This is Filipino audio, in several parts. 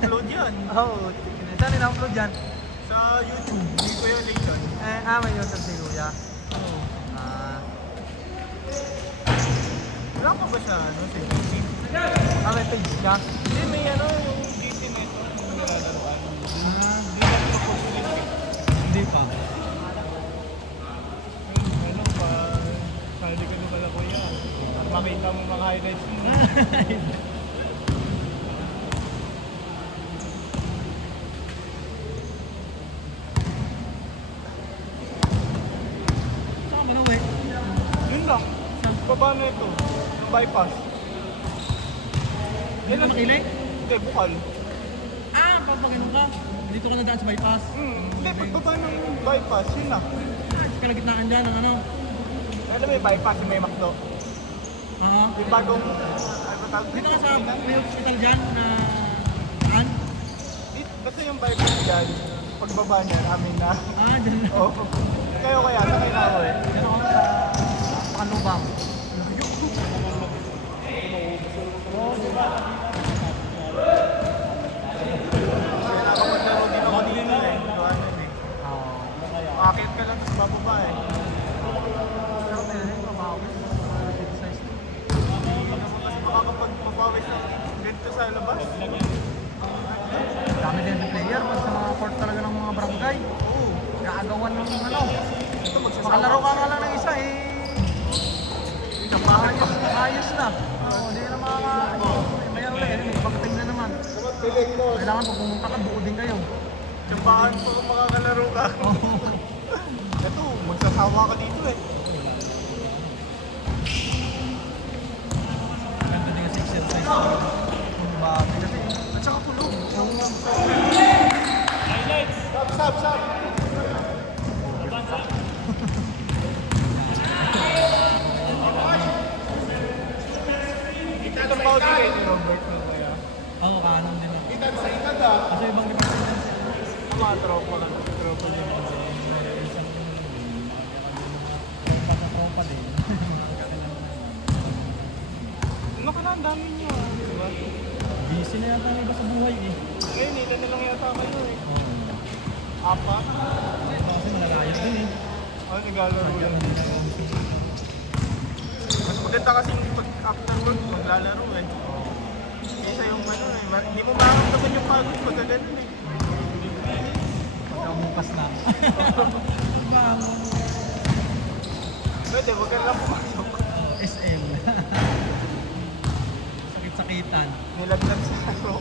upload yan. Oo, saan ina-upload yan? Sa YouTube, hindi ko yan link yan. May YouTube si Kuya. Oo. Ah, Wala ka ba sa ano, sa YouTube? may page ka? Hindi, may ano, yung GT na ito, yung nilalaroan. Hindi na ito populis eh. Hindi pa. Ano pa, hindi ka naman ako yan. Para makita mo mga highlights mo. Saan ka na, Yun lang. Baba na ito, yung bypass. Hindi ka makinig? Hindi, bukal. Papagano ka. Dito ka na daan sa bypass. Hindi, pagbaba ng bypass, yun na. Kalagitnaan dyan ng ano. Alam mo yung bypass, yung may McDo. Aha. Yung bagong, ano ba tawag Dito ka sa may hospital dyan na saan? Kasi yung bypass dyan, pagbaba niya, amin na. Dyan na. Oo. Kayo kaya, sakay na ako eh. Dyan ako sa Pakalubang. Oo, diba? Kaya nakapaglaro din ako dito eh. Doon yun eh. Akit ka lang sa bababa eh. Pero meron yung pamawis. Exercise. Hindi naman kasi makakapagpapawis ng ganito sa labas. Dami din yung player. Pag sa mga court talaga ng mga barangay. Oo. Kaagawan ng ano. Ito magsasama. Makalaro ka nga lang ng isa eh. Kapahan yun. Ayos na. Hindi na may ulit. Pagdating na naman. Piling mo. Kailangan pag pumunta ka, buo din kayo. Kapahan pa kung makakalaro ka. Ito, magsasawa ka dito eh. Ganda din kasi exercise. Kung babi kasi. At saka tulog. Sab. Ito pa ulit eh, ni Robert mo kaya. Oo, kanon din ako. Itan sa itan ah. Kasi ibang department. Mga tropa lang. Tropa din ako. Tropa din. Ano ka na, ang dami niyo ah. Diba? Busy na yata ng iba sa buhay eh. Ngayon, ilan na lang yata kayo eh. Apat. Kasi malalayas din eh. Ano, naglalaro yan. Mas maganda kasi yung pag-after work, maglalaro eh. Kaysa yung ano eh, hindi mo makakamdaman yung pagod pag ganun eh. Pagkabukas na. Bangon. Pwede, wag ka lang pumasok. SM. Sakit-sakitan. Nilaglag sa ano.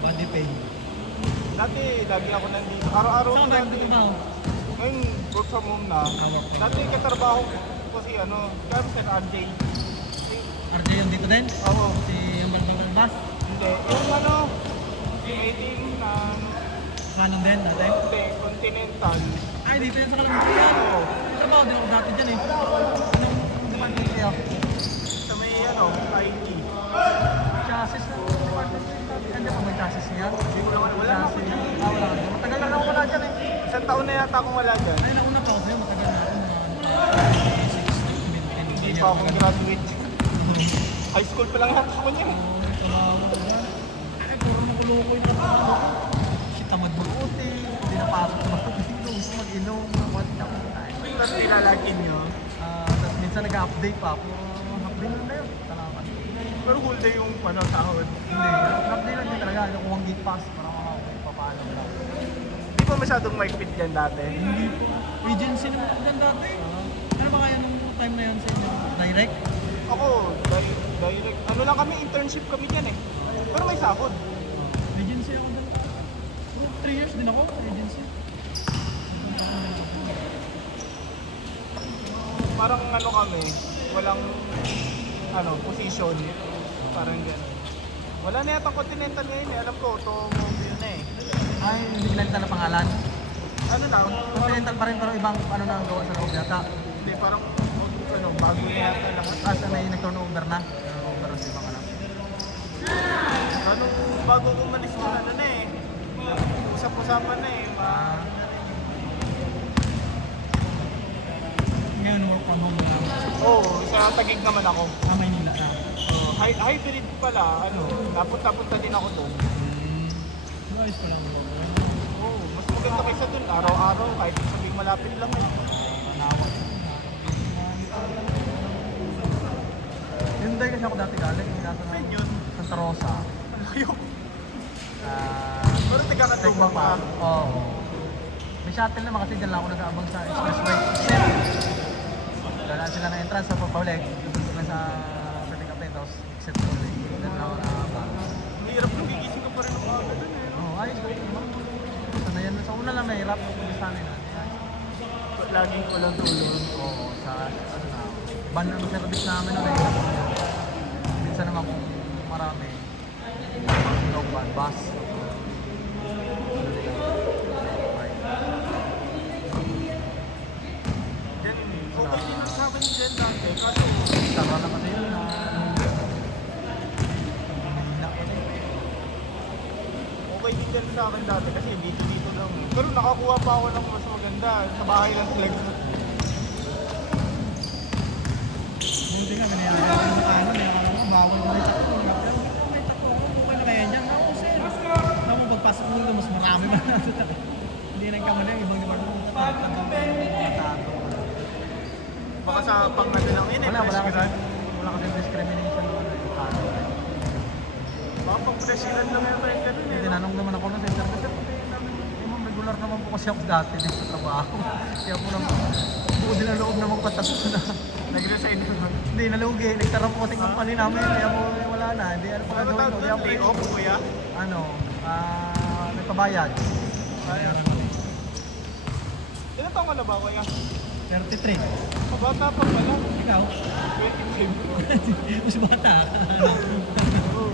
Body pain. Dati, lagi ako nandito. Araw-araw Saan ko ba dati. yung trabaho? Ngayon, work from home na. Work from Dati katrabaho ko kasi ano, kaya sa RJ. RJ yung dito din? Oo. Si yung Balbas? Hindi. Yung ano, meeting na, Kanon din dati? hindi, Continental. Ay, dito yan sa Kalamitian. Oo. Trabaho din ako dati dyan eh. Anong department kayo? Sa may ano, IT. Chassis na department kayo dati. Hindi pa may chassis niya? Hindi ko lang, wala na ako Chassis. dyan. Wala ka. Matagal na ako wala dyan eh. Isang taon na yata akong wala dyan. Ay, nauna pa ako sa'yo. Matagal na ako. Mga 16, 17. Hindi pa akong graduate. High school pa lang yata ako niyan. Ay, puro nakuloko yung trabaho. Si tamad mag-uot eh. Hindi napasok sa mag-inom. Gusto mag-inom. What the fuck? Tapos nilalagin nyo. Tapos minsan nag-update pa. Puro update lang kayo. Salamat. Pero whole day yung ano, sahod. Hindi. Update lang din talaga. Nakuha ang gate pass. Para makakawin pa paano lang. Hindi pa masyadong mahigpit yan dati. Hindi po. Agency naman ako dyan dati. Ano ba kaya nung time na yun sa inyo? Direct? Ako, direct. Ano lang kami, internship kami dyan eh. Pero may sahod. Agency ako dyan. Pero 3 years din ako. Agency. Parang ano kami, walang ano, position. Parang gano'n. Wala na yata Continental ngayon eh. Alam ko, automobile na eh. Ay, hindi lang na pangalan. Ano na? Continental pa rin pero ibang ano na ang gawa sa loob yata. Hindi, parang ano, bago na yata lang. Kasi may nag-turnover na. Turnover na sa ibang alam. Ano, bago umalis ko ano na eh. Usap-usapan na eh. Ngayon, work from home lang. Oo, sa Taguig naman ako. Maynila na. Hybrid pala, ano, napunta-punta din ako doon. Ayos ko lang mo. Oo, mas maganda kaysa dun. Araw-araw, kahit sabing malapit lang eh. Tanawat. Hyundai kasi ako dati galing. Nasa Saan yun? Santa Rosa. Ang layo. Ah, Pero taga-Katuma pa. Oo. May shuttle naman kasi dyan lang ako nag-aabang sa expressway. Dala sila ng entrance sa pagpaulig. Dito na sa Vertical Plate House. Except for the dyan lang ako nakaabang. Ang hirap nung gigising ka pa rin ng umaga dun eh. Oo, ayos ko yun. Sanayan na sa una lang may hirap kung sa amin. Laging walang tulog. Oo, sa ano na. Van ang service namin nun eh. Minsan naman kung marami. Dog van, bus. Yan, okay din ang sa akin dyan dati. Kaso, Tara na kasi yun na. okay din dyan sa akin dati kasi dito lang. Pero nakakuha pa ako ng mas maganda. Sa bahay lang talaga. Buti nga, minayahan ko yung ano, bawal ko may takbo. May takbo ako, bukan na kaya niyan. Ako, sir. Ako, pagpasok mo dito, mas marami man nasa takbo. Hindi nang kamali, ibang ibang mga tato. Baka sa pang-ano lang yun eh. Wala kasi Presidency. wala kasi discrimination naman yung tato. Baka pang-president lang yung president Hindi, eh. tinanong naman ako ng center kasi ma'am, regular naman po kasi ako dati din sa trabaho. Kaya po naman, buo din ang loob naman patatlo na. Nag-resign naman. Hindi, nalugi. Nagtara po kasi company namin. Kaya po wala na. Hindi, ano pa Ano gagawin tawag ko? doon? Lay off kuya? Ano, nagpabayad. Ayan. Ilan taong ka na ba kuya? 33. Mabata pa pala. Ikaw? 25. Mas bata. Oo.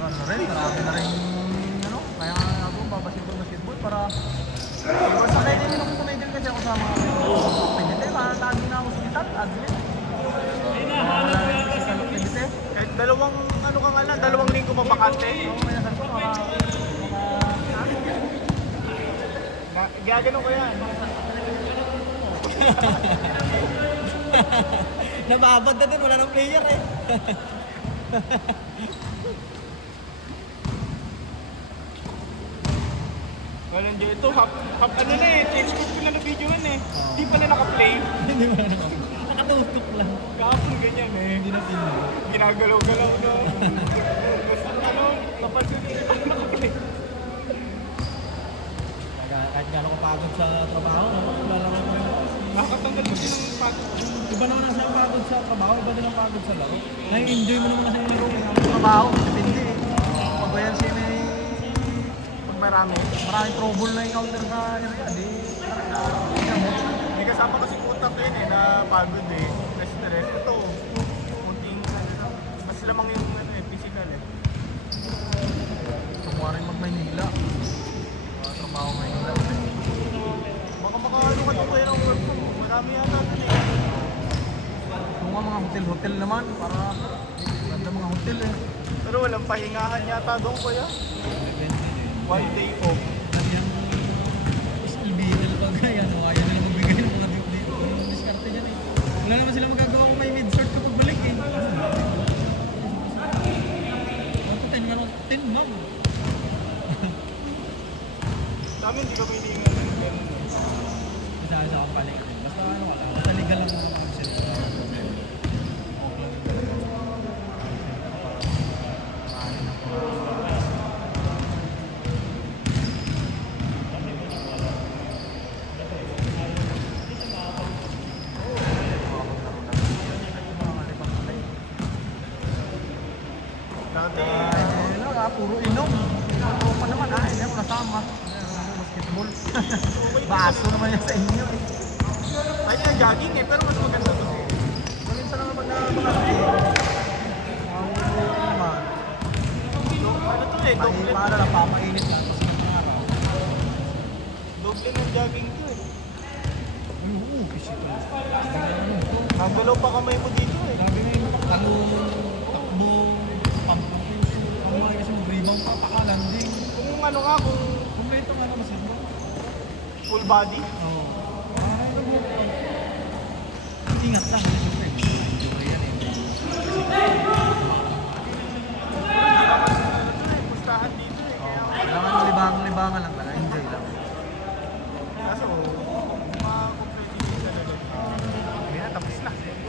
Ano rin, marami na rin, ano, kaya ako babasketball basketball para sanay din nung tumigil kasi ako sa mga activity. Lagi na ako sa gitar, admin. Wala rin physical activity. Kahit dalawang ano ka nga lang, dalawang linggo pa bakante. Oo, may nasan ko, Gagano ko yan. nababad na din, wala nang player eh. Walang dyan ito, half ano na eh, change group ko na na video yun eh. Hindi pa na naka-play. Hindi mo na nakatutok lang. Kahapon ganyan eh. Hindi na pino. Ginagalaw-galaw na. Basta ano, napansin hindi pa naka-play. Kahit gano'n kapagod sa trabaho, wala lang ako. Nakakatanggal mo din ng pagod. Iba naman ang sa pagod sa trabaho, iba din ang pagod sa laro. Nai-enjoy mo naman kasi yung laro. Kaya ang trabaho, depende eh. Pag yan siya may maraming trouble na encounter sa area, di. May kasama kasi utak yun eh, na pagod eh. Stress. Ito, kunting, mas lamang yung ano eh, physical eh. Gusto mo rin mag-Maynila. Trabaho Maynila. Baka makaano ka doon kayo ng work mo. Marami yata doon eh. Kung nga mga hotel-hotel naman, para ganda mga hotel eh. Pero walang pahingahan yata doon kuya. One day off. SLBL pag kaya, no? Ayaw nila magbigay ng mga dito. Yung diskarte dyan eh. Wala naman sila magagawa kung may mid-sort kapag balik eh. Ako 10 nga 10 ma'am. Dami hindi kami hinihingan ng ganun. Isa-isa akong balik. Basta ano ka lang, basta legal lang mga absent. Dati, Puro inom. Puro pa naman hindi ako kasama. Basketball. Baso naman yan sa inyo eh. ay na jogging eh, pero mas maganda to. Minsan naman pag nakakasali. Naman. Ano to eh, doble. Para lang, papainit lang. Tapos ng araw. Doble ng jogging to eh. Oo, physical. Nagalaw pa kamay mo dito eh. Sabi nga yung talong, takbo, pampuso, pamay kasi mag-rebound pa, paka-landing. Kung ano nga, kung Kompleto nga naman sila. full body. Oo. Ingat lang.